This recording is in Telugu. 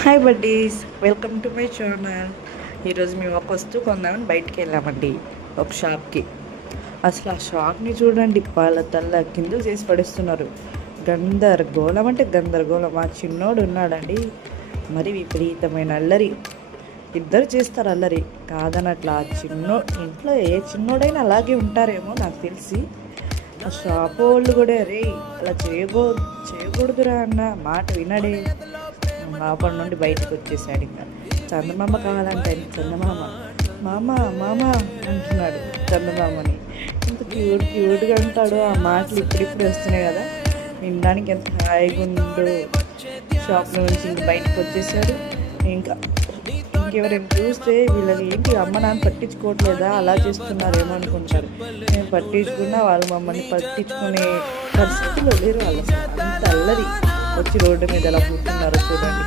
Hi buddies, welcome to my channel. ఈరోజు మేము ఒక వస్తువు కొందామని బయటికి వెళ్ళామండి, ఒక షాప్కి. అసలు ఆ షాప్ని చూడండి, పాల తల్ల కిందలు చేసి పడేస్తున్నారు. గందరగోళం అంటే గందరగోళం. మా చిన్నోడు ఉన్నాడండి, మరి విపరీతమైన అల్లరి. ఇద్దరు చేస్తారు అల్లరి, కాదనట్లా. ఇంట్లో ఏ చిన్నోడైనా అలాగే ఉంటారేమో నాకు తెలిసి. ఆ షాప్ వాళ్ళు కూడా రే అలా చేయకూడదురా అన్న మాట వినడే. లోపల నుండి బయటకు వచ్చేసాడు. ఇంకా చందమామ కావాలంటే చందమామ మామ మామ అంటున్నాడు చందమామని. ఇంత క్యూట్గా అంటాడు. ఆ మాటలు ఇప్పుడిప్పుడు వస్తున్నాయి కదా, వినడానికి ఎంత హాయిగా ఉందో. షాప్ నుంచి ఇంక బయటకు వచ్చేసాడు. ఇంకా ఇంకెవరైనా చూస్తే వీళ్ళకి ఏంటి అమ్మ నాన్న పట్టించుకోవట్లేదా, అలా చేస్తున్నారేమో అనుకుంటారు. నేను పట్టించుకున్నా వాళ్ళు మమ్మల్ని పట్టించుకునే పరిస్థితుల్లో లేరు. వాళ్ళు అంత అల్లరి వచ్చి రోడ్డు మీద ఎలా కూర్చున్నారో చూడండి.